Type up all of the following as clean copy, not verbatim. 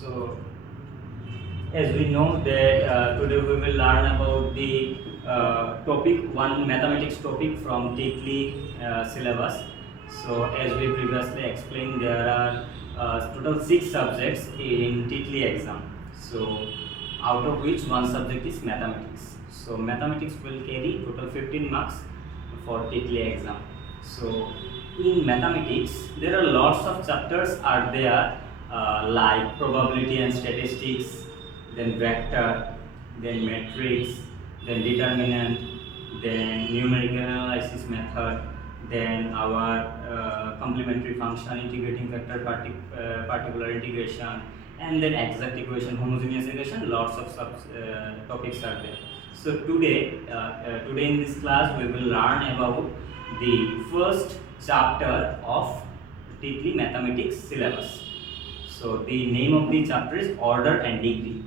So, as we know that today we will learn about the topic 1 mathematics topic from TITLEE syllabus. So, as we previously explained, there are total 6 subjects in TITLEE exam. So, out of which one subject is mathematics. So, mathematics will carry total 15 marks for TITLEE exam. So, in mathematics, there are lots of chapters are there like probability and statistics, then vector, then matrix, then determinant, then numerical analysis method, then our complementary function, integrating factor, particular integration, and then exact equation, homogeneous equation. Lots of topics are there. So today in this class we will learn about the first chapter of TITLEE mathematics syllabus. So the name of the chapter is order and degree.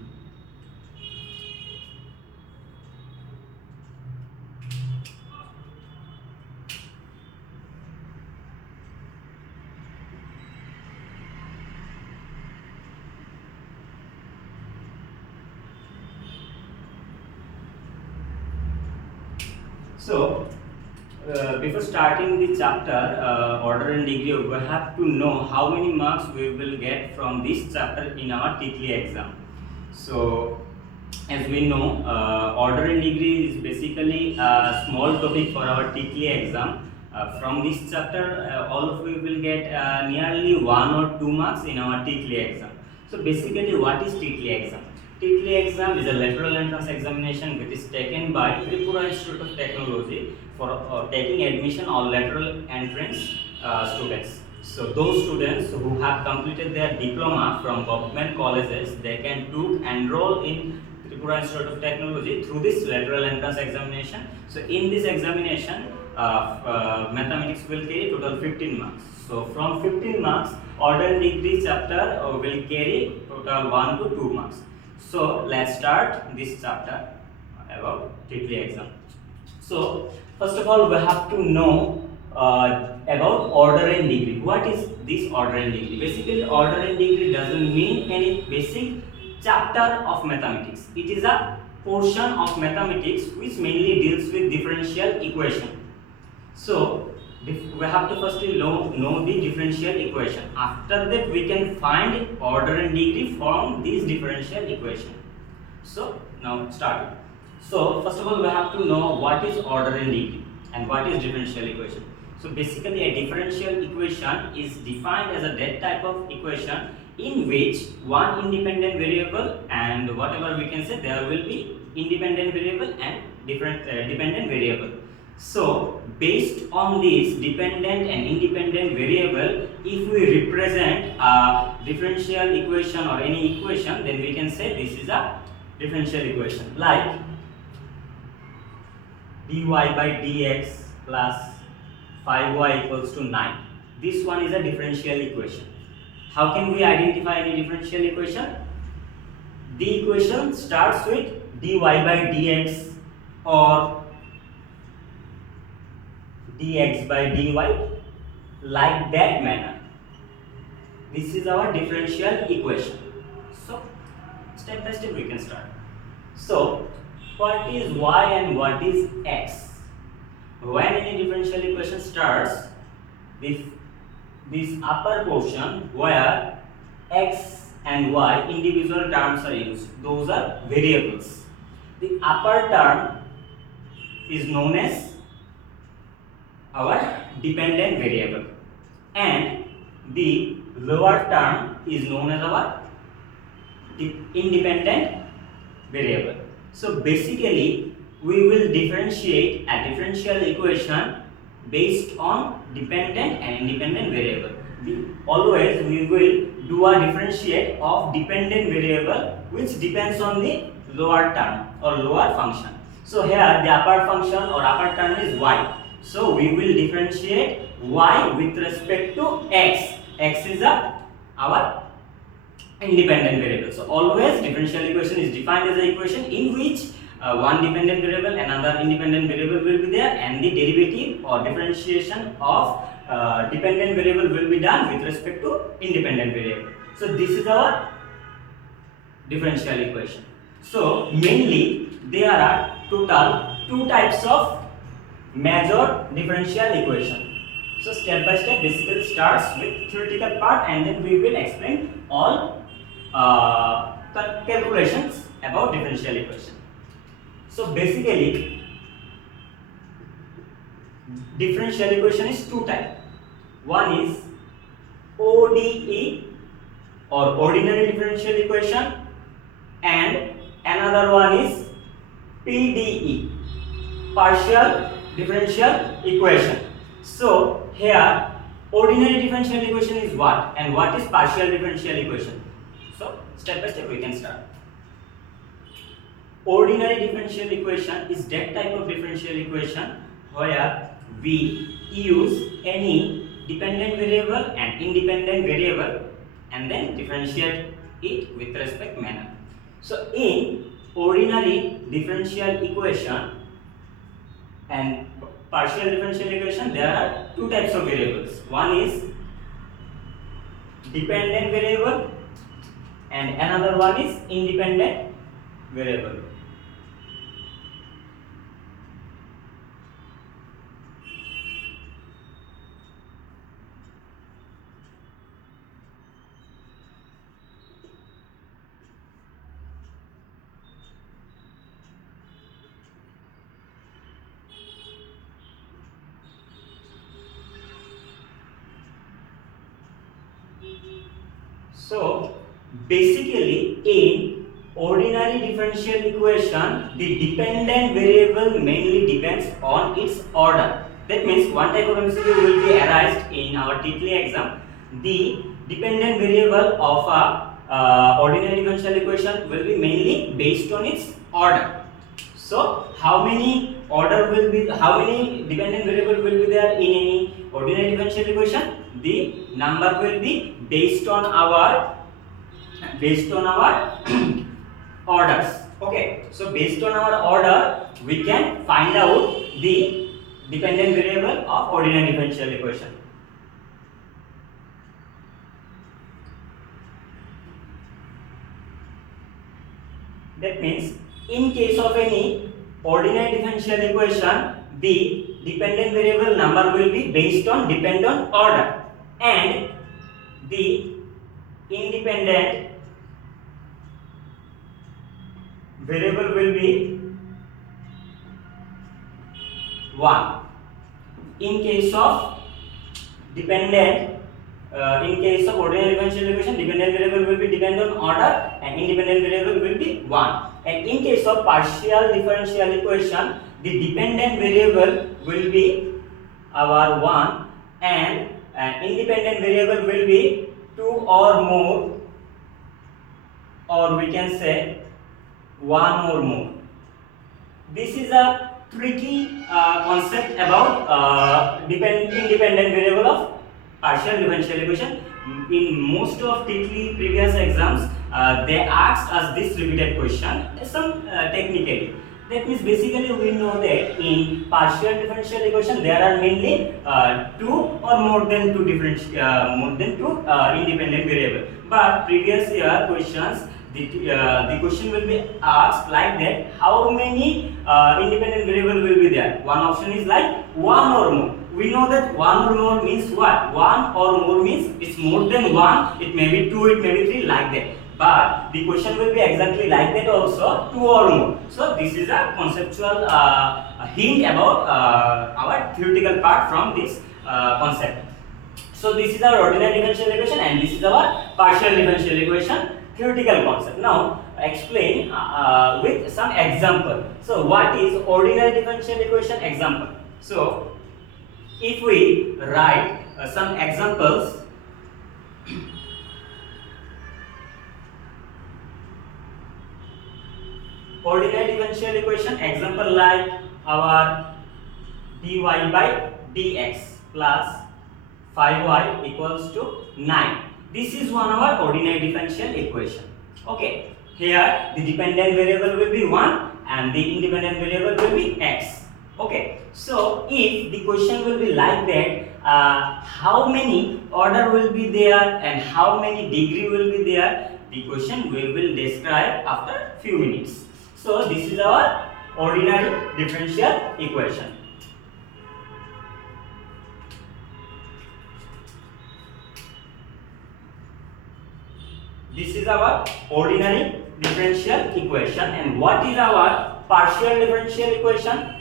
So, before starting the chapter, order and degree, we have to know how many marks we will get from this chapter in our TITLEE exam. So, as we know, order and degree is basically a small topic for our TITLEE exam. From this chapter, all of you will get nearly 1 or 2 marks in our TITLEE exam. So, basically, what is TITLEE exam? TITLEE exam is a lateral entrance examination which is taken by Tripura Institute of Technology for taking admission on lateral entrance students. So those students who have completed their diploma from government colleges, they can enroll in Tripura Institute of Technology through this lateral entrance examination. So in this examination, mathematics will carry total 15 marks. So from 15 marks, order and degree chapter will carry total 1 to 2 marks. So let's start this chapter about TITLEE exam. So first of all, we have to know about order and degree. What is this order and degree? Basically, order and degree doesn't mean any basic chapter of mathematics. It is a portion of mathematics which mainly deals with differential equation. So we have to firstly know the differential equation. After that, we can find order and degree from this differential equation. So now start. So first of all, we have to know what is order and degree and what is differential equation. So basically, a differential equation is defined as a that type of equation in which one independent variable and whatever we can say, there will be independent variable and dependent variable. So based on this dependent and independent variable, if we represent a differential equation or any equation, then we can say this is a differential equation, like dy by dx plus 5y equals to 9. This one is a differential equation. How can we identify any differential equation? The equation starts with dy by dx or dx by dy, like that manner. This is our differential equation. So step by step we can start. So what is y and what is x? When any differential equation starts, this upper portion where x and y individual terms are used, those are variables. The upper term is known as our dependent variable and the lower term is known as our independent variable. So basically, we will differentiate a differential equation based on dependent and independent variable. Always we will do a differentiate of dependent variable which depends on the lower term or lower function. So here the upper function or upper term is y. So we will differentiate y with respect to x. X is our independent variable. So always differential equation is defined as an equation in which one dependent variable, another independent variable will be there, and the derivative or differentiation of dependent variable will be done with respect to independent variable. So this is our differential equation. So mainly there are total two types of major differential equation. So step by step basically starts with theoretical part, and then we will explain all the calculations about differential equation. So basically differential equation is two types. One is ODE or ordinary differential equation, and another one is PDE, partial differential equation. So here ordinary differential equation is what, and what is partial differential equation? So step by step we can start. Ordinary differential equation is that type of differential equation where we use any dependent variable and independent variable and then differentiate it with respect manner. So in ordinary differential equation and partial differential equation, there are two types of variables. One is dependent variable and another one is independent variable. So basically in ordinary differential equation, the dependent variable mainly depends on its order. That means one type of MCQ will be arised in our TITLEE exam. The dependent variable of a ordinary differential equation will be mainly based on its order. So how many dependent variable will be there in any ordinary differential equation? The number will be based on our orders. Okay, so based on our order we can find out the dependent variable of ordinary differential equation. That means in case of any ordinary differential equation, the dependent variable number will be based on dependent order, and the independent variable will be 1. In case of ordinary differential equation, dependent variable will be dependent on order and independent variable will be 1. And in case of partial differential equation, the dependent variable will be our 1 and independent variable will be 2 or more, or we can say 1 or more. This is a tricky concept about independent variable of partial differential equation. In most of TITLEE previous exams, they asked us this repeated question, some technically. That means basically we know that in partial differential equation there are mainly two or more than two independent variable. But previous year questions, the question will be asked like that: how many independent variable will be there? One option is like 1 or more. We know that 1 or more means what? 1 or more means it's more than 1, it may be 2, it may be 3, like that. But the question will be exactly like that also, 2 or more. So this is a conceptual hint about our theoretical part from this concept. So this is our ordinary differential equation and this is our partial differential equation theoretical concept. Now explain with some example. So what is ordinary differential equation example? So if we write some examples, ordinary differential equation example like our dy by dx plus 5y equals to 9. This is one of our ordinary differential equation. Okay, here the dependent variable will be 1 and the independent variable will be x. Okay, so if the question will be like that, how many order will be there and how many degree will be there, The equation we will describe after few minutes. So this is our ordinary differential equation. This is our ordinary differential equation. And what is our partial differential equation?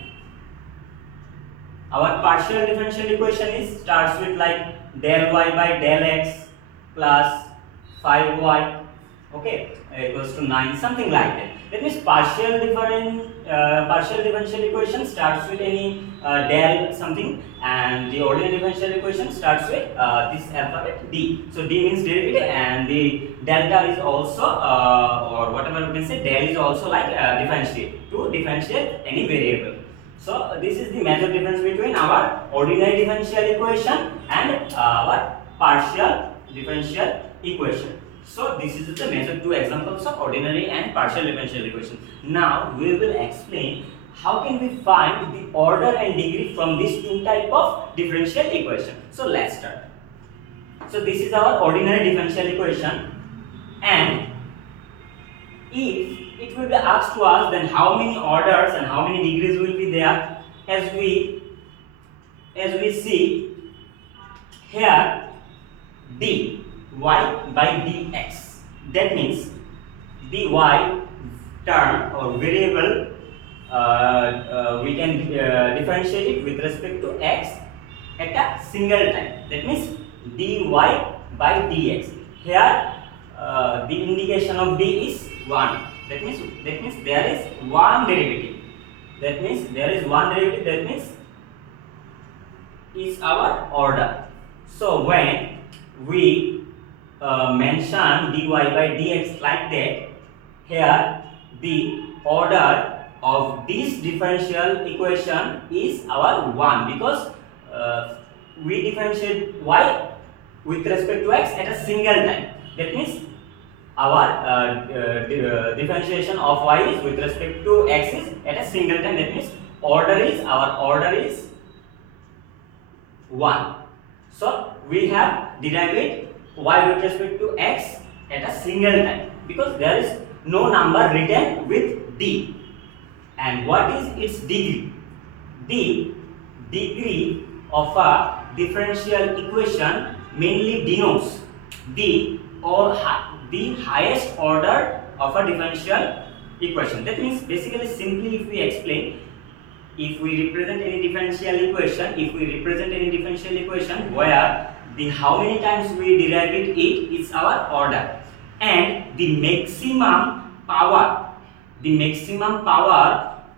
Our partial differential equation is starts with like del y by del x plus 5y, okay, equals to 9, something like that. That means partial differential equation starts with any del something, and the ordinary differential equation starts with this alphabet d. So d means derivative, and the delta is also or whatever we can say, del is also like differentiate, to differentiate any variable. So this is the major difference between our ordinary differential equation and our partial differential equation. So this is the major two examples of ordinary and partial differential equation. Now we will explain how can we find the order and degree from these two type of differential equation. So let's start. So this is our ordinary differential equation, and if it will be asked to us, then how many orders and how many degrees will be there? As we see here, dy by dx, that means the y term or variable we can differentiate it with respect to x at a single time. That means dy by dx. Here the indication of d is 1. That means there is one derivative. That means is our order. So when we mention dy by dx like that, here the order of this differential equation is our 1, because we differentiate y with respect to x at a single time. That means our differentiation of y is with respect to x is at a single time. That means our order is 1. So we have derived y with respect to x at a single time, because there is no number written with d. And what is its degree? The degree of a differential equation mainly denotes the highest order of a differential equation. That means basically, simply if we explain, if we represent any differential equation where the how many times we derive it is our order, and the maximum power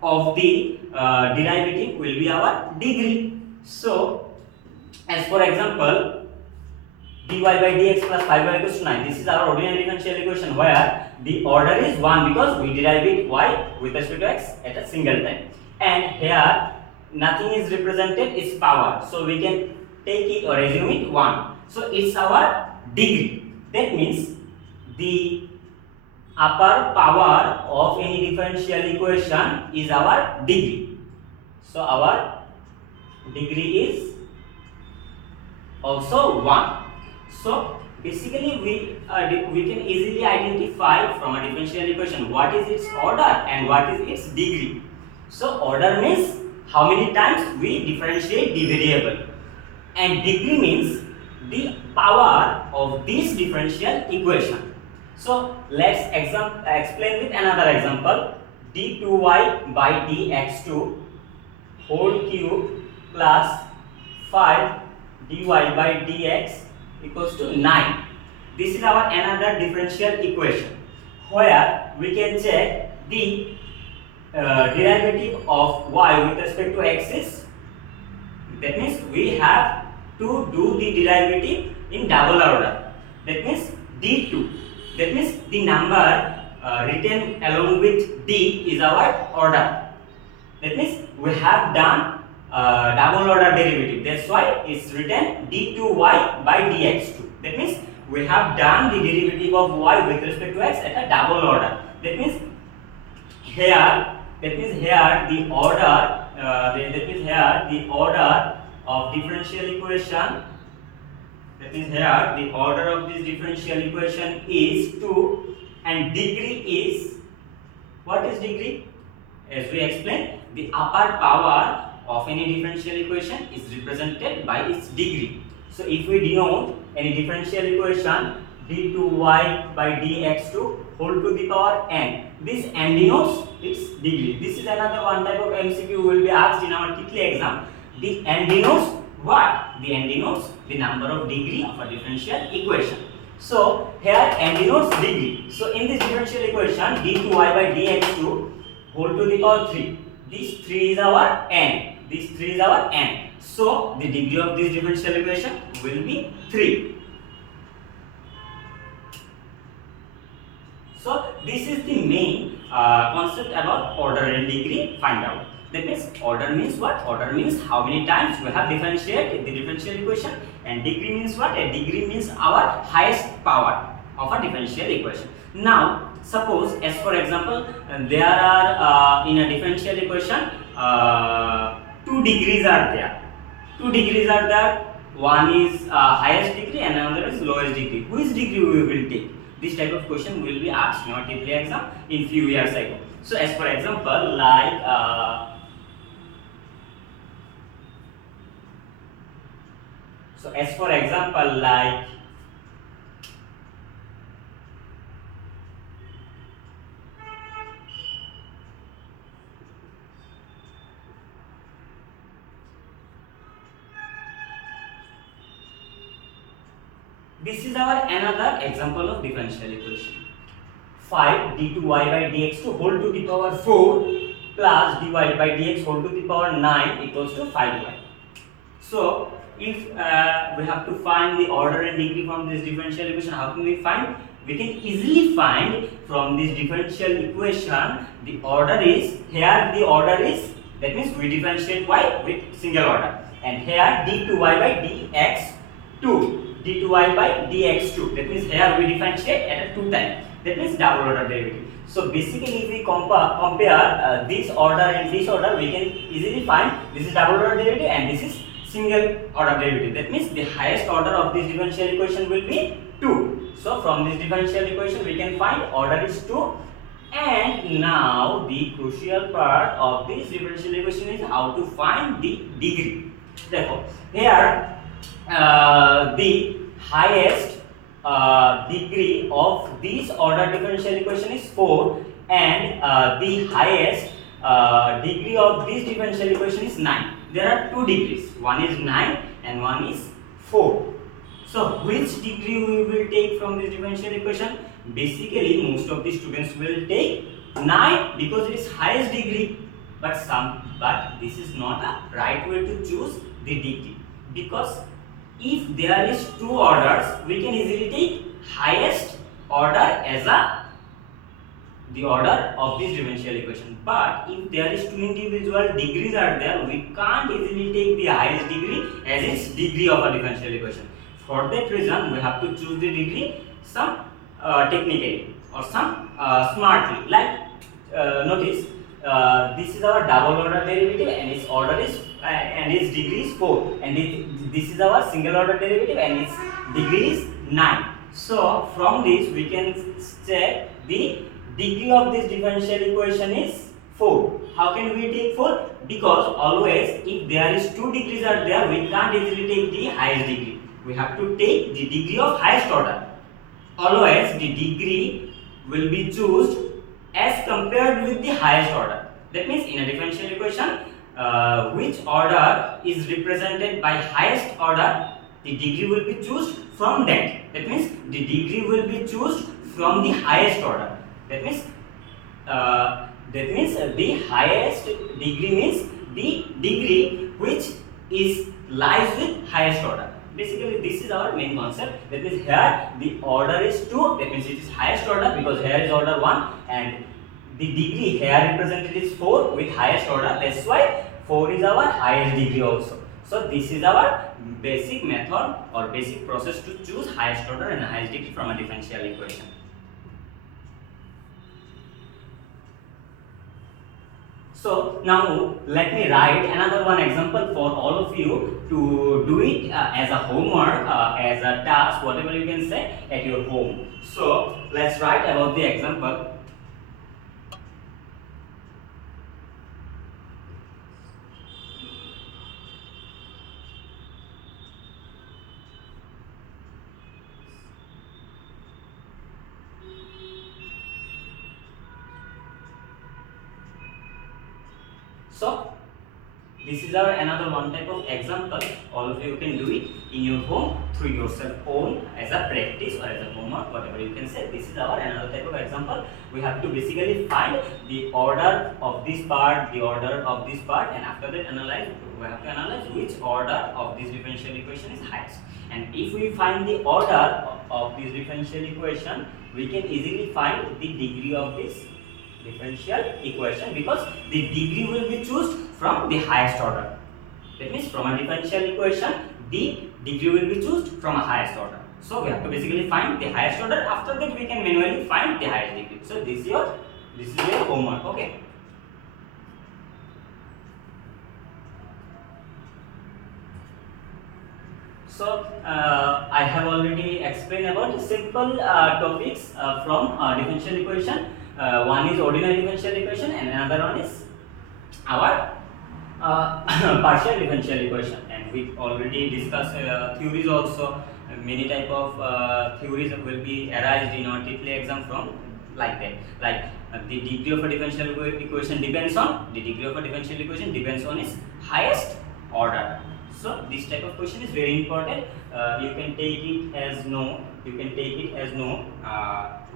of the derivative will be our degree. So as for example, dy by dx plus 5y equals to 9. This is our ordinary differential equation where the order is 1, because we derive it y with respect to x at a single time. And here nothing is represented, is power. So we can take it or assume it 1. So it's our degree. That means the upper power of any differential equation is our degree. So our degree is also 1. So basically we can easily identify from a differential equation what is its order and what is its degree. So order means how many times we differentiate the variable, and degree means the power of this differential equation. So let's explain with another example. d2y by dx2 whole cube plus 5 dy by dx equals to 9. This is our another differential equation where we can check the derivative of y with respect to x is, that means we have to do the derivative in double order. That means d2, that means the number written along with d is our order. That means we have done double order derivative. That's why it's written d2y by dx2. That means we have done the derivative of y with respect to x at a double order. That means here the order of differential equation, that means here the order of this differential equation is 2 and degree is, what is degree? As we explained, the upper power of any differential equation is represented by its degree. So if we denote any differential equation d2y by dx2 whole to the power n, this n denotes its degree. This is another one type of MCQ will be asked in our TITLEE exam. The n denotes what? The n denotes the number of degree of a differential equation. So here n denotes degree. So in this differential equation d2y by dx2 whole to the power 3. This 3 is our n. This 3 is our n. So the degree of this differential equation will be 3. So this is the main concept about order and degree find out. That means order means what? Order means how many times we have differentiated the differential equation, and degree means what? A degree means our highest power of a differential equation. Now suppose, as for example, there are in a differential equation 2 degrees are there. 2 degrees are there. One is highest degree and another is lowest degree. Which degree we will take? This type of question will be asked in our TITLEE exam in few years ago. So as for example, like this is our another example of differential equation. 5 d2y by dx2 whole to the power 4 plus dy by dx whole to the power 9 equals to 5y. So if we have to find the order and degree from this differential equation, how can we find? We can easily find from this differential equation the order is, here the order is, that means we differentiate y with single order, and here d2y by dx2, d2y by dx2, that means here we differentiate at a 2 time, that means double order derivative. So basically if we compare this order and this order, we can easily find this is double order derivative and this is single order derivative. That means the highest order of this differential equation will be 2. So from this differential equation we can find order is 2. And now the crucial part of this differential equation is how to find the degree. Therefore here the highest degree of this order differential equation is 4, and the highest degree of this differential equation is 9. There are 2 degrees, one is 9 and one is 4. So which degree we will take from this differential equation? Basically most of the students will take 9 because it is highest degree, but this is not a right way to choose the degree, because if there is 2 orders, we can easily take highest order as the order of this differential equation. But if there is 2 individual degrees are there, we can't easily take the highest degree as its degree of a differential equation. For that reason, we have to choose the degree some technically or some smartly. Like notice this is our double order derivative and its order is and its degree is 4, and this is our single order derivative and its degree is 9. So from this we can check the degree of this differential equation is 4. How can we take 4? Because always if there is 2 degrees are there, we can't easily take the highest degree. We have to take the degree of highest order. Always the degree will be chosen as compared with the highest order. That means in a differential equation, which order is represented by highest order, the degree will be chosen from that. That means the degree will be chosen from the highest order. That means the highest degree means the degree which is lies with highest order. Basically this is our main concept. That means here the order is 2, that means it is highest order because here is order 1, and the degree here represented is 4 with highest order. That's why 4 is our highest degree also. So this is our basic method or basic process to choose highest order and highest degree from a differential equation. So now let me write another one example for all of you to do it as a homework, as a task, whatever you can say, at your home. So let's write about the example. So this is our another one type of example. All of you can do it in your home through yourself own as a practice or as a homework, whatever you can say. This is our another type of example. We have to basically find the order of this part, the order of this part, and after that analyze. We have to analyze which order of this differential equation is highest. And if we find the order of this differential equation, we can easily find the degree of this differential equation, because the degree will be chosen from the highest order. That means from a differential equation, the degree will be chosen from a highest order. So we have to basically find the highest order. After that, we can manually find the highest degree. So this is your homework. Okay. So I have already explained about simple topics from differential equation. One is ordinary differential equation and another one is our partial differential equation. And we already discussed theories also. Many type of theories will be arised in our TITLEE exam from like that. Like the degree of a differential equation depends on its highest order. So this type of question is very important. You can take it as no.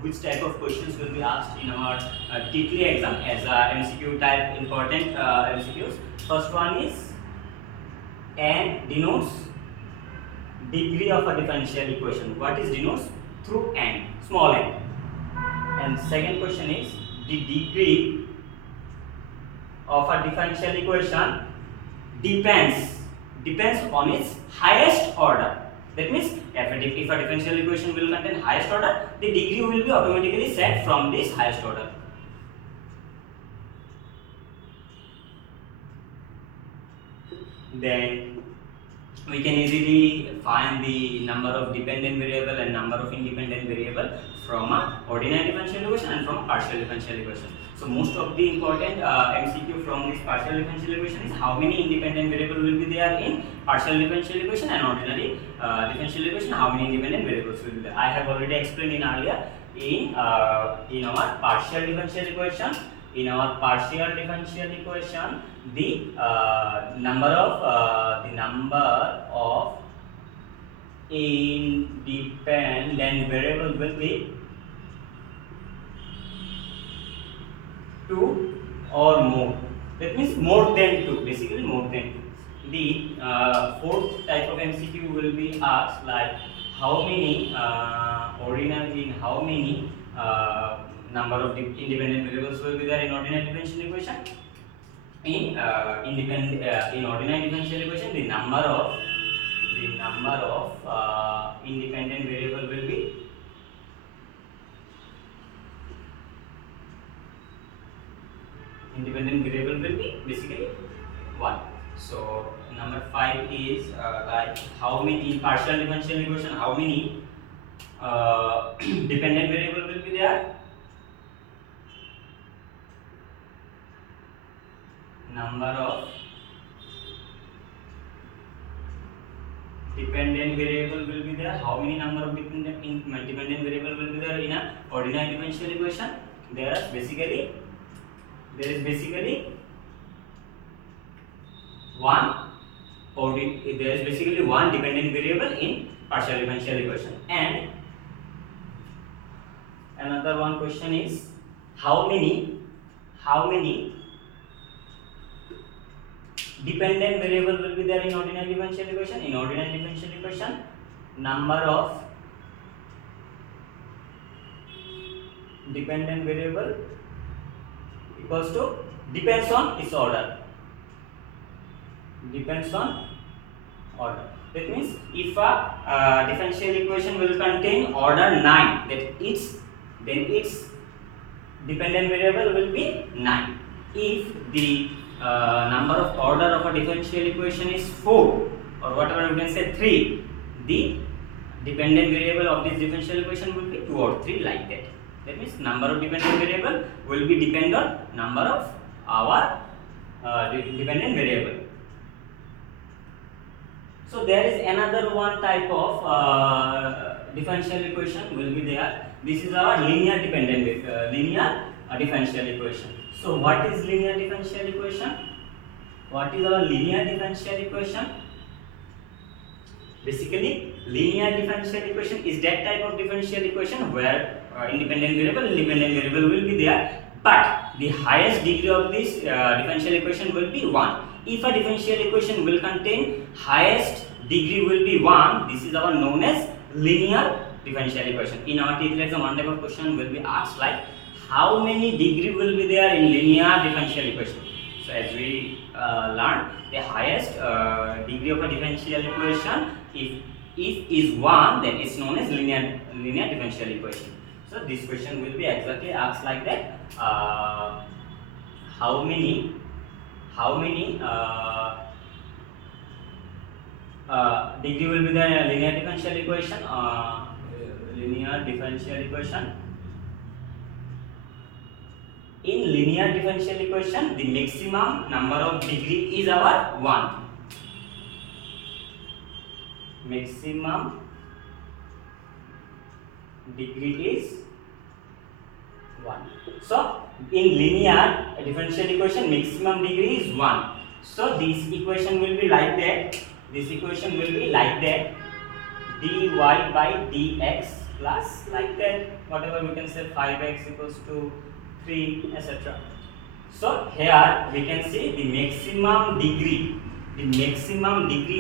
Which type of questions will be asked in our TITLEE exam as a MCQ type important MCQs. First one is n denotes degree of a differential equation. What is denotes? Through n, small n. And second question is the degree of a differential equation depends on its highest order. That means if a differential equation will contain highest order, the degree will be automatically set from this highest order. Then we can easily find the number of dependent variable and number of independent variable from a ordinary differential equation and from a partial differential equation. So most of the important MCQ from this partial differential equation is how many independent variable will be there in partial differential equation and ordinary differential equation, how many independent variables will be there. I have already explained in earlier in our partial differential equation. In our partial differential equation, the number of independent variable will be 2 or more. That means more than 2. Basically, more than 2. The fourth type of MCQ will be asked like how many number of independent variables will be there in ordinary differential equation. In ordinary differential equation, the number of independent variable will be basically 1. So number 5 is like how many in partial differential equation, how many dependent variable will be there. Number of dependent variable will be there. How many number of dependent variable will be there in a ordinary differential equation? There is basically one dependent variable in partial differential equation. And another one question is how many dependent variable will be there in ordinary differential equation. In ordinary differential equation, number of dependent variable equals to depends on its order. That means if a differential equation will contain order 9, then its dependent variable will be 9. if the number of order of a differential equation is 4 or whatever we can say 3, the dependent variable of this differential equation will be 2 or 3, like that. That means number of dependent variable will be depend on number of our dependent variable. So there is another one type of differential equation will be there. This is our linear dependent differential equation. So what is linear differential equation? What is our linear differential equation? Basically, linear differential equation is that type of differential equation where independent variable will be there, but the highest degree of this differential equation will be 1. If a differential equation will contain highest degree will be 1, this is our known as linear differential equation. In our TITLEE exam, one type of question will be asked like how many degree will be there in linear differential equation. So as we learned, the highest degree of a differential equation, if is 1, then it's known as linear differential equation. So this question will be exactly asked like that. How many degree will be the linear differential equation? In linear differential equation, the maximum number of degree is our 1. Maximum degree is 1. So in linear differential equation, maximum degree is 1. So this equation will be like that. Dy by dx plus like that, whatever we can say 5x equals to 3, etc. So here we can see the maximum degree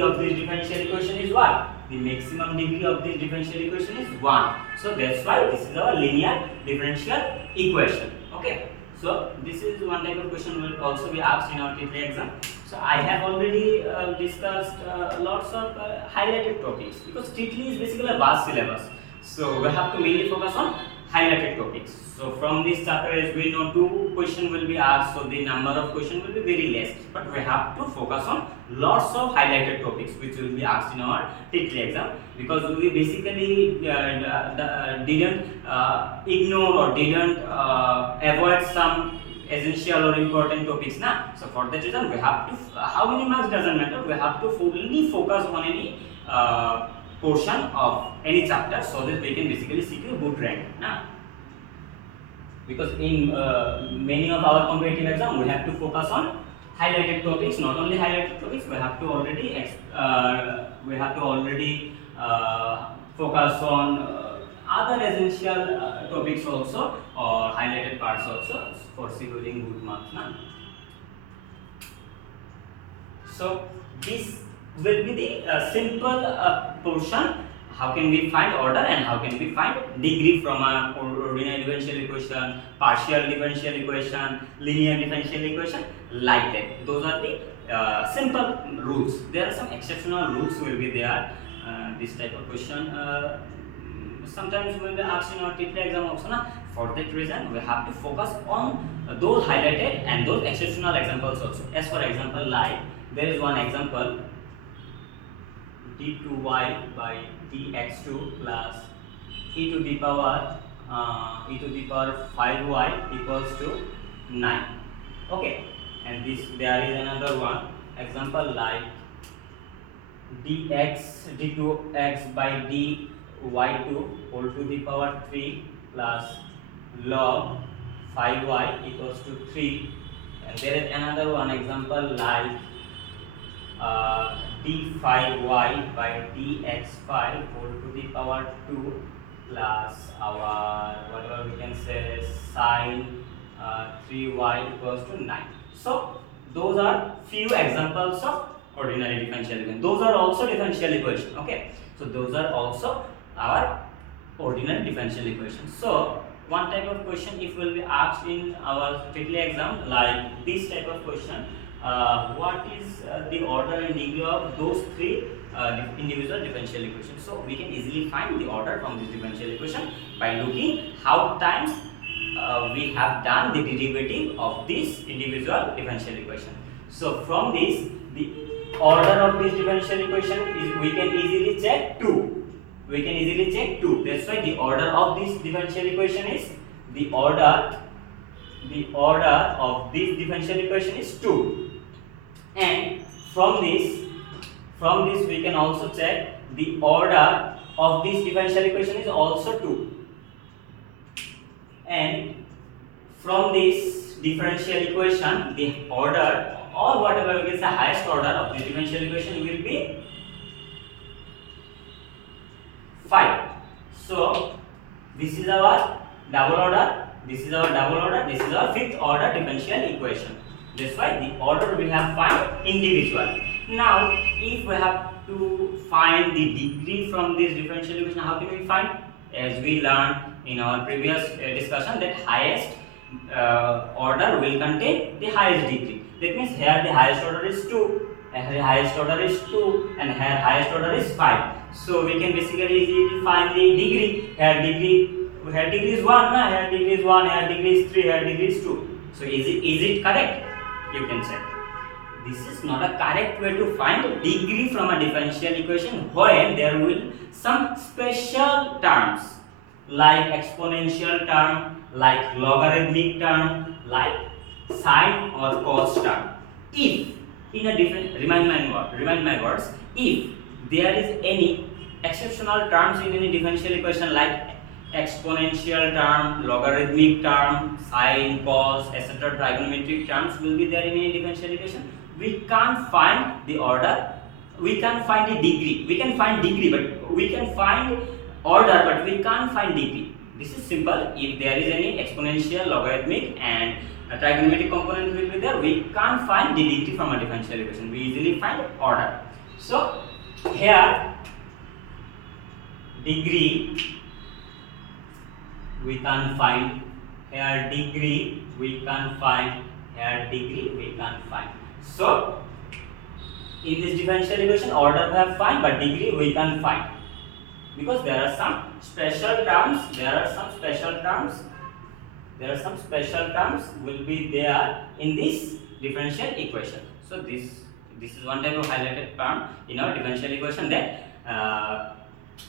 of this differential equation is what? The maximum degree of this differential equation is 1. So that's why this is our linear differential equation. Okay. So this is one type of question will also be asked in our TITLEE exam. So I have already discussed lots of highlighted topics, because TITLEE is basically a vast syllabus. So we have to mainly focus on highlighted topics. So from this chapter, as we know, 2 questions will be asked, so the number of questions will be very less. But we have to focus on lots of highlighted topics which will be asked in our TITLEE exam, because we basically didn't ignore or didn't avoid some essential or important topics now. So for that reason, we have to, how many marks doesn't matter, we have to fully focus on any portion of any chapter, so that we can basically secure good rank now. Because in many of our competitive exam, we have to focus on highlighted topics. Not only highlighted topics, we have to already focus on other essential topics also, or highlighted parts also, for securing good marks now. So this will be the simple portion. How can we find order and how can we find degree from a ordinary differential equation, partial differential equation, linear differential equation, like that. Those are the simple rules. There are some exceptional rules will be there. This type of question sometimes will be asked in our TITLEE exam also. For that reason, we have to focus on those highlighted and those exceptional examples also. As for example, like there is one example, d2y by dx2 plus e to the power 5y equals to 9. Okay, and this there is another one example like d2x by dy2 whole to the power 3 plus log 5y equals to 3. And there is another one example like d5y by dx5 whole to the power 2 plus our whatever we can say sine 3y equals to 9. So those are few examples of ordinary differential equation. Those are also differential equation. Okay, so those are also our ordinary differential equation. So one type of question if will be asked in our TITLEE exam, like this type of question, what is the order and degree of those 3 individual differential equations. So we can easily find the order from this differential equation by looking how times we have done the derivative of this individual differential equation. So from this, the order of this differential equation is, we can easily check 2. We can easily check 2. That's why the order of this differential equation is, the order of this differential equation is 2. And from this we can also check the order of this differential equation is also 2. And from this differential equation, the order, or whatever we can say, highest order of the differential equation will be 5. So this is our double order, this is our double order, this is our fifth order differential equation. That's why the order we have find individual. Now if we have to find the degree from this differential equation, how can we find? As we learned in our previous discussion, that highest order will contain the highest degree. That means here the highest order is 2, and here the highest order is 2, and here highest order is 5. So we can basically easily find the degree. Here degree is 1, na? Here degree is 1, here degree is 3, here degree is 2. So is it correct? You can check. This is not a correct way to find degree from a differential equation, when there will some special terms like exponential term, like logarithmic term, like sine or cos term. If in a different, remind my words, if there is any exceptional terms in any differential equation like exponential term, logarithmic term, sine, cos, etc., trigonometric terms will be there in any differential equation, we can't find the order, we can't find the degree. We can find degree, but we can find order, but we can't find degree. This is simple. If there is any exponential, logarithmic and a trigonometric component will be there, we can't find the degree from a differential equation. We easily find order. So here degree we can't find, here degree we can't find, here degree we can't find. So in this differential equation, order we have find, but degree we can't find, because there are some special terms, will be there in this differential equation. So this is one type of highlighted term in our differential equation, that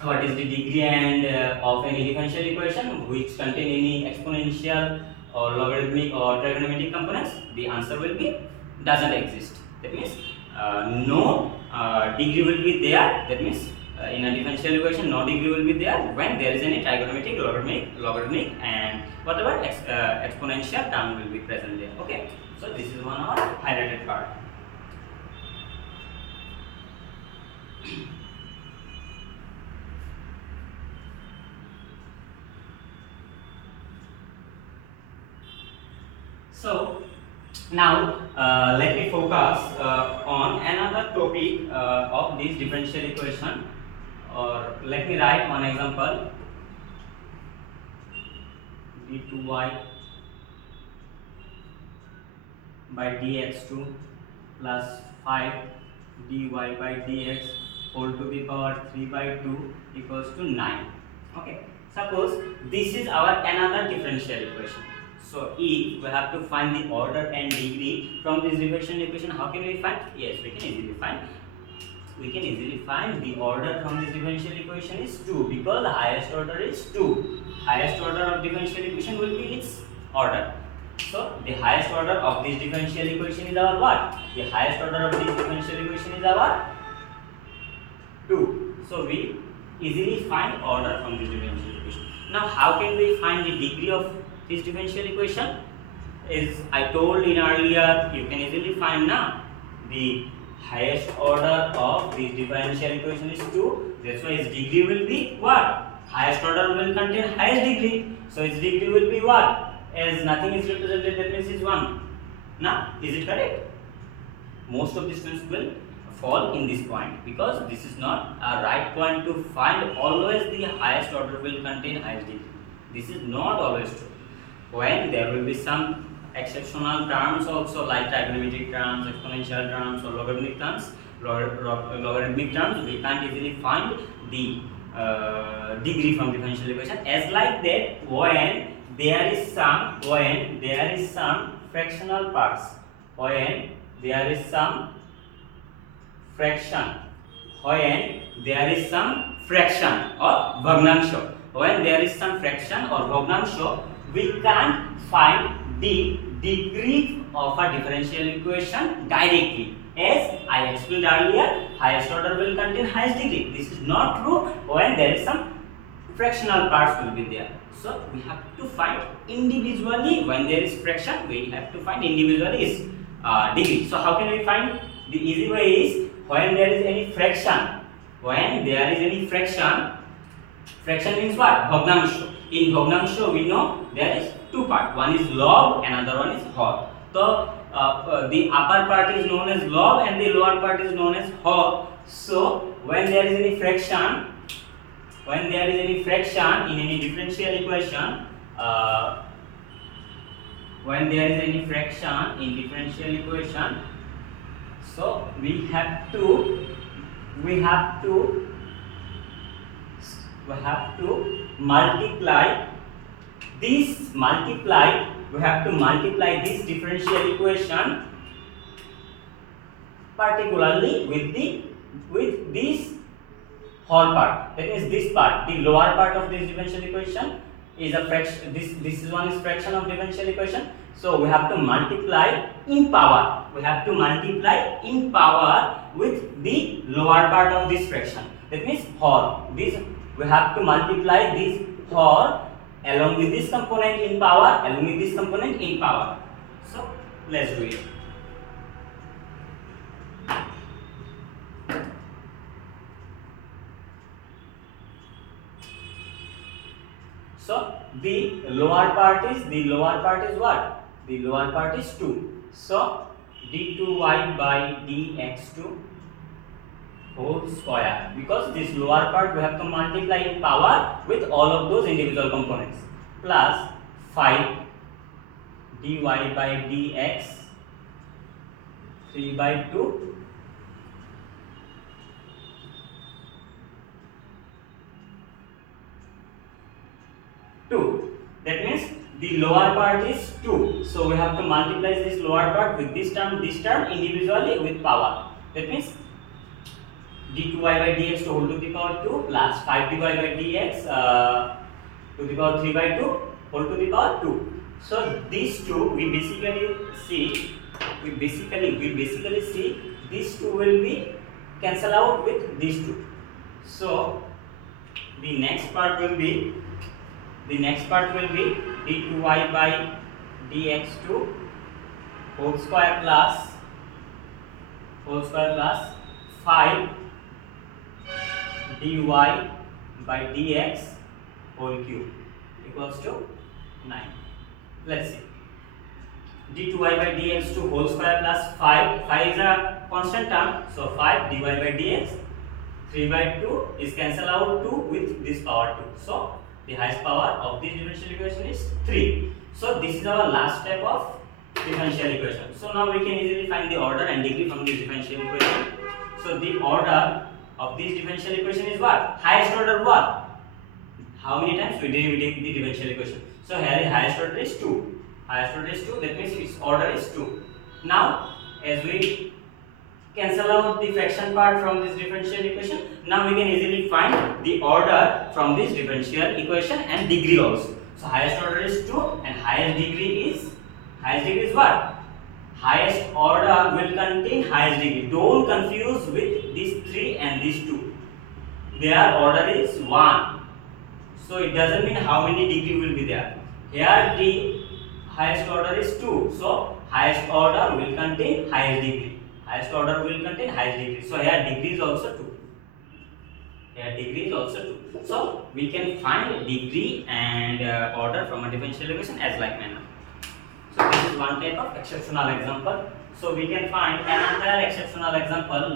what is the degree and of any differential equation which contain any exponential or logarithmic or trigonometric components. The answer will be doesn't exist. That means no degree will be there. That means in a differential equation, no degree will be there when there is any trigonometric, logarithmic and whatever exponential term will be present there. Okay, so this is one of our highlighted part. So now let me focus on another topic of this differential equation, or let me write one example. d2y by dx2 plus 5 dy by dx whole to the power 3 by 2 equals to 9. Okay, suppose this is our another differential equation. So if we have to find the order and degree from this differential equation, how can we find? Yes, we can easily find. We can easily find the order from this differential equation is 2, because the highest order is 2. Highest order of differential equation will be its order. So the highest order of this differential equation is our what? The highest order of this differential equation is our 2. So we easily find order from this differential equation. Now how can we find the degree of this differential equation? Is I told in earlier, you can easily find now the highest order of this differential equation is 2. That's why its degree will be what? Highest order will contain highest degree. So its degree will be what? As nothing is represented, that means it's 1. Now, is it correct? Most of the students will fall in this point, because this is not a right point to find always the highest order will contain highest degree. This is not always true. When there will be some exceptional terms also, like trigonometric terms, exponential terms or logarithmic terms, we can't easily find the degree from differential equation. As like that, when there is some fractional parts, when there is some fraction, when there is some fraction or bhagnansha, when there is some fraction or bhagnansha, we can't find the degree of a differential equation directly. As I explained earlier, highest order will contain highest degree. This is not true when there is some fractional parts will be there. So we have to find individually. When there is fraction, we have to find individually is degree. So how can we find? The easy way is, when there is any fraction, fraction means what? Bhagnansha. In bhagnansha we know there is two parts. One is log, another one is hor. So the upper part is known as log and the lower part is known as hor. So when there is any fraction, in any differential equation, when there is any fraction in differential equation, so we have to multiply this differential equation particularly with this whole part. That means this part, the lower part of this differential equation is a fraction. This is one is fraction of differential equation. So we have to multiply in power. With the lower part of this fraction. That means whole. This we have to multiply this whole along with this component in power, So let's do it. So the lower part is what? The lower part is 2. So d2y by dx2 whole square, because this lower part we have to multiply in power with all of those individual components, plus 5 dy by dx 3 by 2 2. That means the lower part is 2. So we have to multiply this lower part with this term individually with power. That means d2y by dx to whole to the power 2 plus 5dy by dx to the power 3 by 2 whole to the power 2. So these two we basically see these two will be cancel out with these two. So the next part will be d2y by dx2 whole square plus 5 dy by dx whole cube equals to 9. Let's see. d2y by dx2 whole square plus 5 is a constant term, so 5 dy by dx 3 by 2 is cancel out 2 with this power 2. So the highest power of this differential equation is 3. So this is our last step of differential equation. So now we can easily find the order and degree from this differential equation. So the order of this differential equation is what? Highest order what? How many times we derive the differential equation? So here the highest order is 2. That means its order is 2. Now as we cancel out the fraction part from this differential equation, now we can easily find the order from this differential equation and degree also. So highest order is 2 and highest degree is what? Highest order will contain highest degree. Don't confuse with these 3 and these 2. Their order is 1. So it doesn't mean how many degree will be there. Here the highest order is 2. So highest order will contain highest degree. So here degree is also 2. So we can find degree and order from a differential equation as like manner. So this is one type of exceptional example. So we can find another exceptional example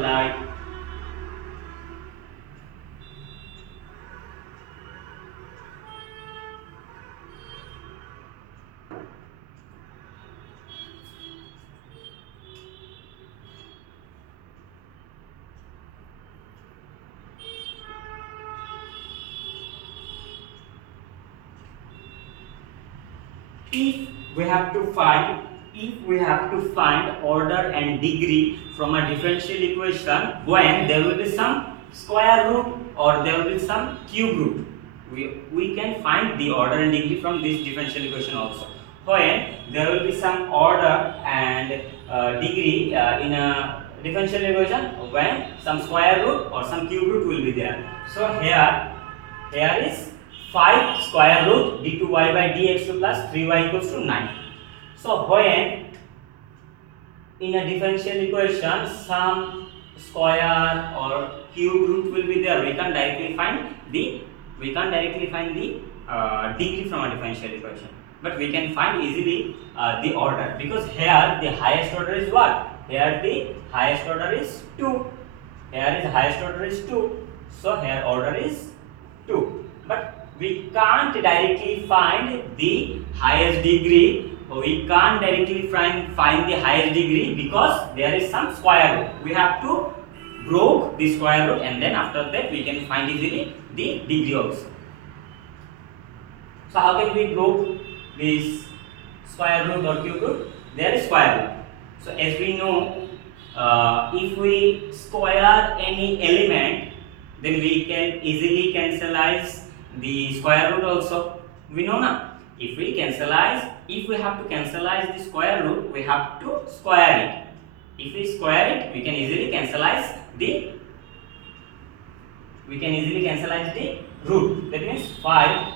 like if we have to find order and degree from a differential equation when there will be some square root or there will be some cube root, we can find the order and degree from this differential equation also. When there will be some order and degree in a differential equation when some square root or some cube root will be there. So here is 5 square root d2y by dx2 plus 3y equals to 9. So when in a differential equation some square or cube root will be there, we can't directly find the degree from a differential equation, but we can find easily the order, because here the highest order is what? Here the highest order is 2. Here is highest order is 2. So here order is 2. But we can't directly find the highest degree. We can't directly find the highest degree because there is some square root. We have to break the square root, and then after that we can find easily the degree also. So how can we break this square root or cube root? There is square root. So as we know, if we square any element, then we can easily cancelize the square root also. We know now. If we have to cancelize the square root, we have to square it. If we square it, we can easily cancelize the root. That means 5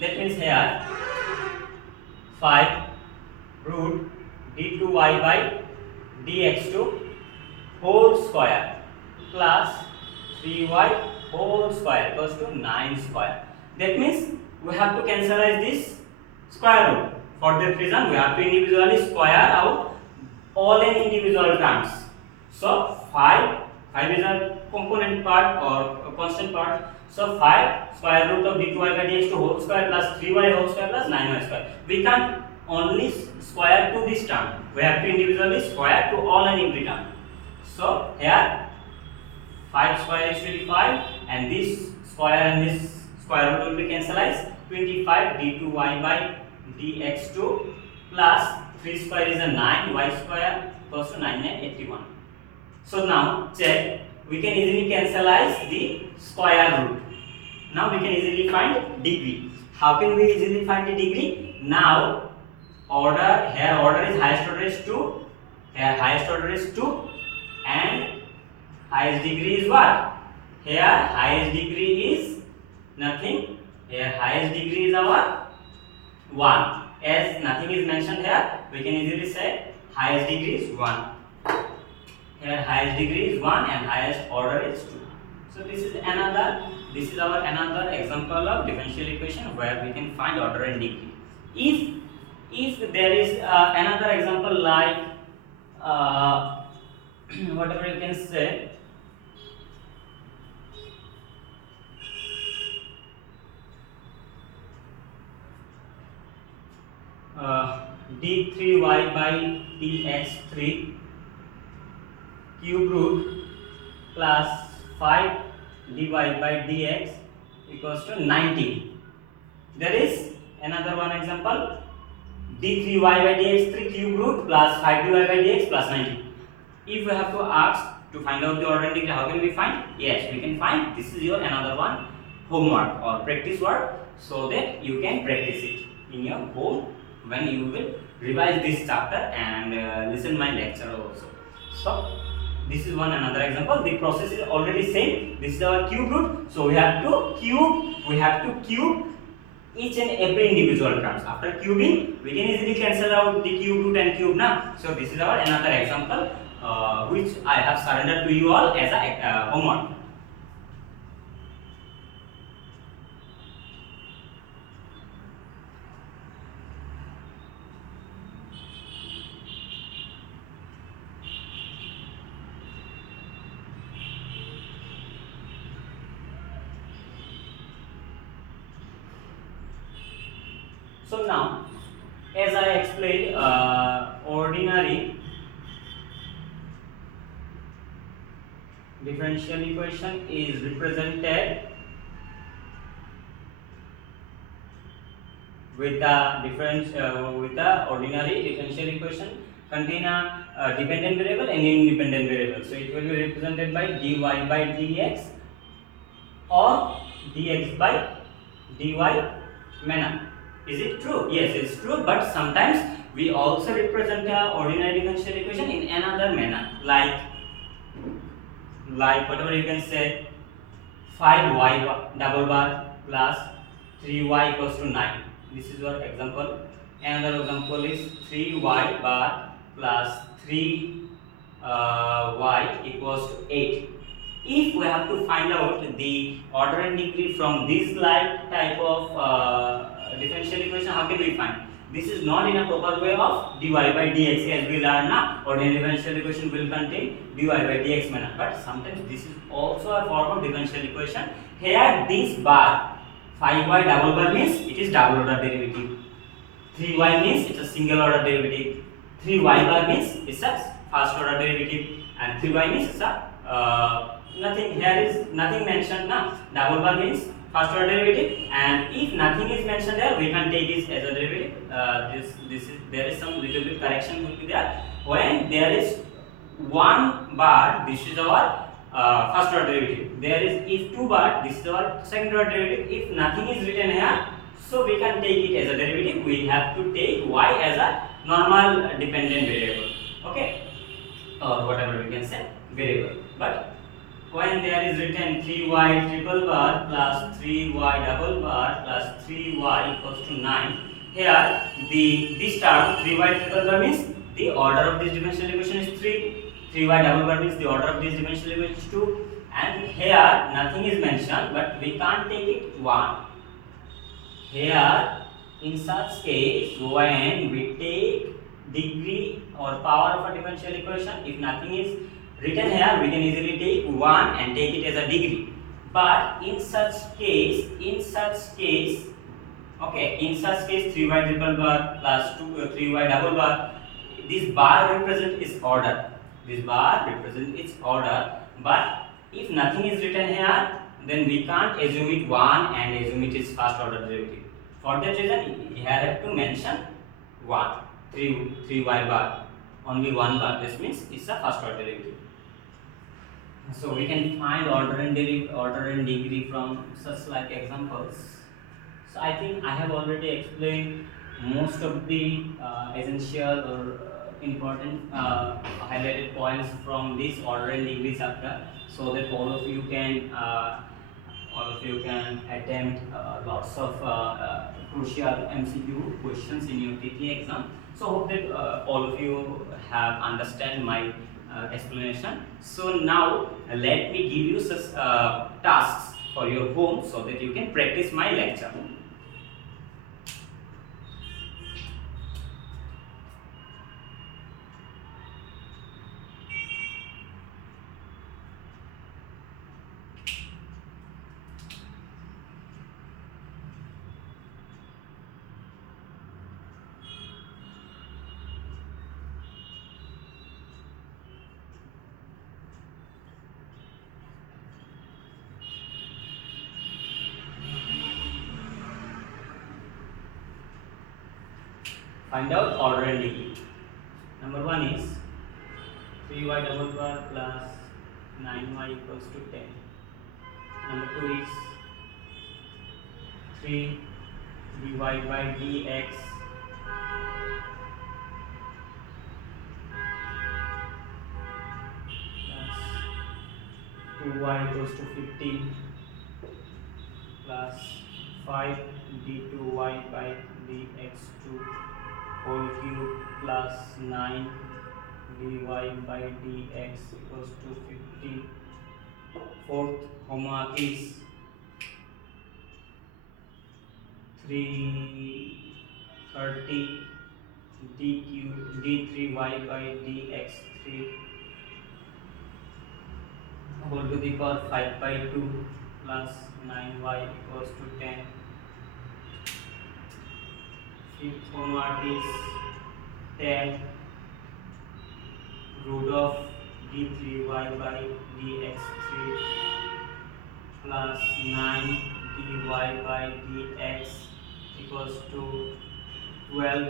that means here 5 root d2y by dx2 whole square plus 3y whole square equals to 9 square. That means we have to cancelize this square root. For that reason, we have to individually square out all n individual terms. So 5 is a component part or a constant part. So 5 square root of d2y by dx2 whole square plus 3y whole square plus 9y square. We can't only square to this term. We have to individually square to all and every term. So here 5 square is 25, and this square and this square root will be cancelled. 25 d2y by dx2 plus 3 square is a 9, y square equals to 981. So now check, we can easily cancelize the square root. Now we can easily find degree. How can we easily find the degree? Now order is highest order is 2. Here highest order is 2, and highest degree is what? Here highest degree is nothing. Here highest degree is our 1. As nothing is mentioned here, we can easily say highest degree is 1. Here highest degree is 1 and highest order is 2. So this is our another example of differential equation where we can find order and degree. If there is another example like whatever you can say, d3y by dx3 cube root plus 5 dy by dx equals to 90. There is another one example, d3y by dx3 cube root plus 5 dy by dx plus 90. If we have to ask to find out the order and degree, how can we find? Yes, we can find. This is your another one homework or practice work, so that you can practice it in your home when you will revise this chapter and listen my lecture also. So this is another example. The process is already same. This is our cube root, so we have to cube each and every individual terms. After cubing, we can easily cancel out the cube root and cube now. So this is our another example which I have surrendered to you all as a homework. So now, as I explained, ordinary differential equation is represented with the ordinary differential equation contain a dependent variable and independent variable. So it will be represented by dy by dx or dx by dy manner. Is it true? Yes, it's true. But sometimes we also represent the ordinary differential equation in another manner, like whatever you can say, 5y double bar plus 3y equals to 9. This is your example. Another example is 3y bar plus 3 y equals to 8. If we have to find out the order and degree from this type of differential equation, how can we find? This is not in a proper way of dy by dx, as we learn now. Ordinary differential equation will contain dy by dx manner, but sometimes this is also a form of differential equation. Here this bar 5y double bar means it is double order derivative, 3y means it's a single order derivative, 3y bar means it's a first order derivative, and 3y means it's a nothing. Here is nothing mentioned now. Double bar means first order derivative, and if nothing is mentioned there, we can take this as a derivative. This is, there is some little bit correction will be there. When there is one bar, this is our first order derivative. There is, if two bar, this is our second order derivative. If nothing is written here, so we can take it as a derivative. We have to take y as a normal dependent variable, okay, or whatever we can say variable. But when there is written 3y triple bar plus 3y double bar plus 3y equals to 9, here this term 3y triple bar means the order of this differential equation is 3, 3y double bar means the order of this differential equation is 2, and here nothing is mentioned, but we can't take it 1. Here in such case, when we take degree or power of a differential equation, if nothing is written here, we can easily take 1 and take it as a degree. But in such case, okay, in such case 3y triple bar plus 3y double bar, this bar represents its order. This bar represents its order. But if nothing is written here, then we can't assume it 1 and assume it is first order derivative. For that reason, here I have to mention 1, 3y bar, only 1 bar. This means it's a first order derivative. So we can find order and degree from such like examples. So I think I have already explained most of the essential or important highlighted points from this order and degree chapter, so that all of you can attempt lots of crucial MCQ questions in your TITLEE exam. So hope that all of you have understand my explanation. So now let me give you such tasks for your home so that you can practice my lecture. Find out order and degree. Number 1 is 3y double bar plus 9y equals to 10. Number 2 is 3 dy by dx plus 2y equals to 15 plus 5 d2y by dx2 whole cube plus 9 dy by dx equals to 15. Fourth homework is 330 d3y by dx3 whole to the power 5 by 2 plus 9y equals to 10. Fifth homework is 10 root of d3y by dx3 plus 9 dy by dx equals to 12.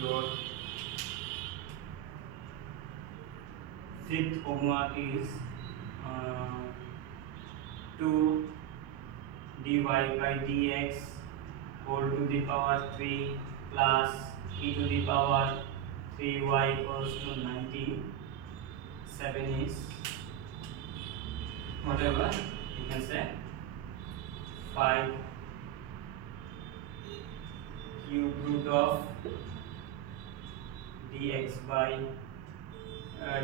Your fifth homework is 2 dy by dx whole to the power 3 plus e to the power 3y equals to 19. 7 is whatever you can say 5 cube root of dx by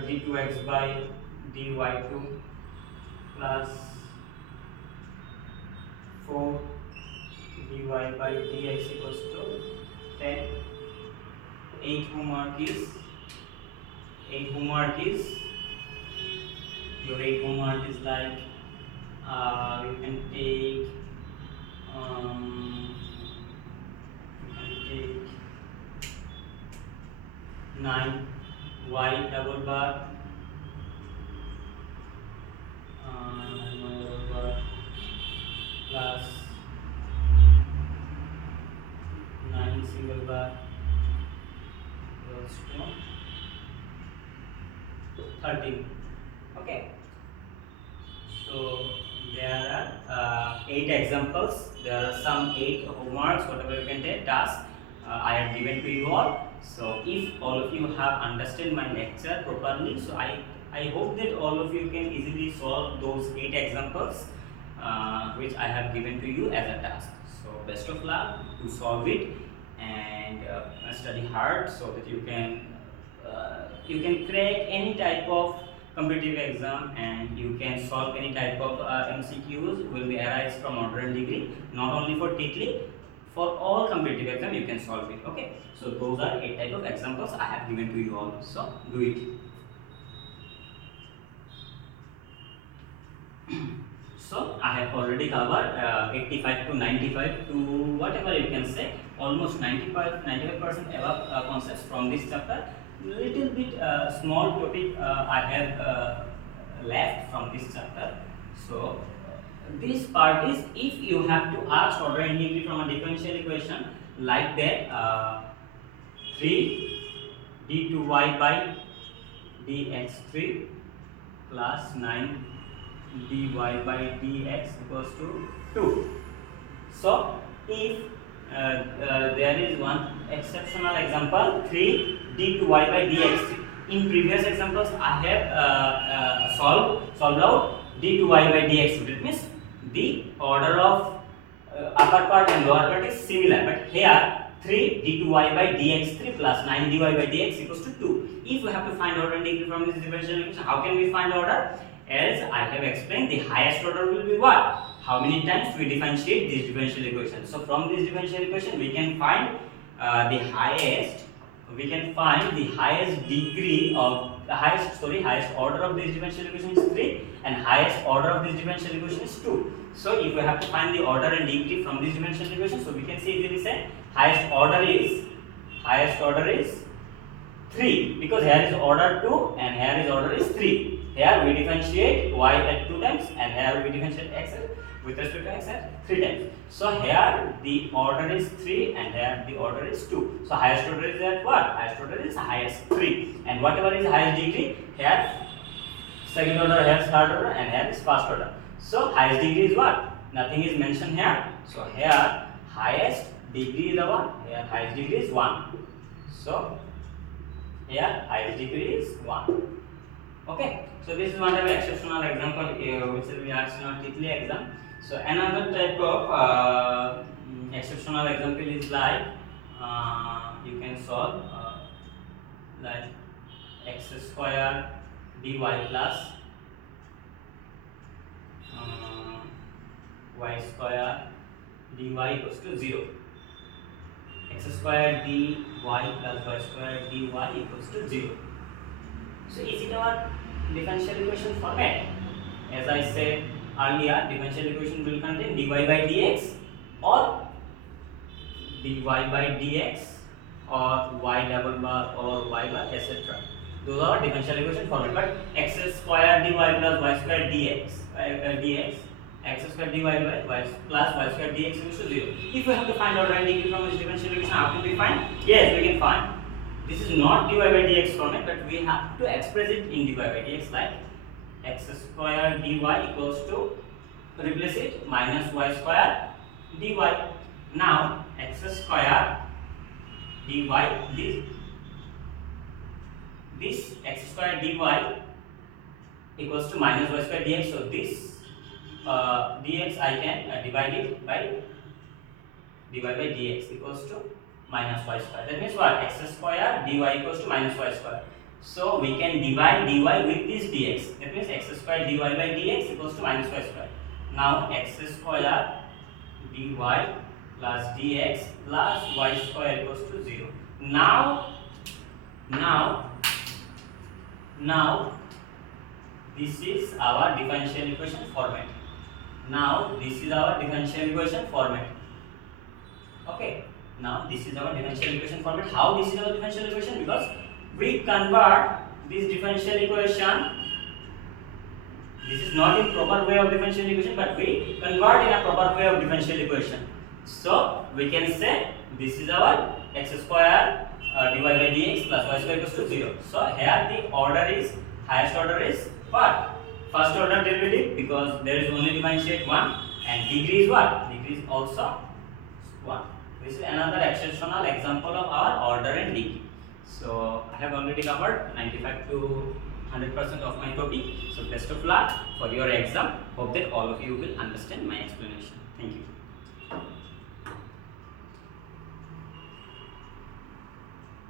d2x by dy2 plus 4 dy by dx equals to 10. 8 homework is your 8 homework is like you can take um, 9 y double bar plus 9 single bar equals to 13. Okay, so there are 8 examples. There are some 8 homeworks, whatever you can take tasks I have given to you all. So if all of you have understood my lecture properly, so I hope that all of you can easily solve those 8 examples which I have given to you as a task. So best of luck to solve it, and study hard so that you can crack any type of competitive exam, and you can solve any type of MCQs will be arise from order and degree, not only for TITLEE, for all competitive exam you can solve it. Okay, so those are 8 type of examples I have given to you all, so do it. So I have already covered 85 to 95 to whatever you can say, almost 95% above concepts from this chapter. Little bit small topic I have left from this chapter. So this part is, if you have to ask order and degree from a differential equation like that, 3 d2y by dx3 plus 9 dy by dx equals to 2. So if there is one exceptional example, 3 d2y by dx3. In previous examples I have solved out d2y by dx2. That means the order of upper part and lower part is similar, but here 3 d2y by dx3 plus 9 dy by dx equals to 2. If we have to find order and degree from this differential equation, how can we find order? As I have explained, the highest order will be what? How many times we differentiate this differential equation. So from this differential equation we can find the highest degree of the highest order of this differential equation is 3, and highest order of this differential equation is 2. So if we have to find the order and degree from this differential equation, so we can easily say highest order is 3, because here is order 2 and here is order is 3. Here we differentiate y at 2 times, and here we differentiate x with respect to x at 3 times. So here the order is 3 and here the order is 2. So highest order is at what? Highest order is highest 3. And whatever is highest degree, here second order, here third order, and here is first order. So highest degree is what? Nothing is mentioned here. So here highest degree is the one. Here highest degree is 1. So here highest degree is 1. Okay. So this is one of the exceptional example which will be asked in our TITLEE exam. So another type of exceptional example is like you can solve like x square dy plus y square dy equals to 0. X square dy plus y square dy equals to 0. So is it our differential equation format? As I said earlier, differential equation will contain dy by dx or dy by dx or y double bar or y bar, etc. Those are differential equation format. But x square dy plus y square dx x square dy by y plus y square dx equals to 0. If we have to find order and degree from this differential equation, how can we find? Yes, we can find. This is not dy by dx format, but we have to express it in dy by dx, like x square dy equals to, replace it, minus y square dy. Now x square dy, this x square dy equals to minus y square dx. So this dx I can divide it by dy by dx equals to minus y square. That means what? X square dy equals to minus y square. So we can divide dy with this dx. That means x square dy by dx equals to minus y square. Now x square dy plus dx plus y square equals to 0. Now this is our differential equation format. Now this is our differential equation format. Okay. Now this is our differential equation format. How this is our differential equation? Because we convert this differential equation. This is not in proper way of differential equation, but we convert in a proper way of differential equation. So we can say this is our x square dy by dx plus y square equals to 0. So here the order is, highest order is what? First order derivative, because there is only differentiate 1, and degree is what? Degree is also 1. This is another exceptional example of our order and degree. So I have already covered 95 to 100% of my topic. So best of luck for your exam. Hope that all of you will understand my explanation. Thank you.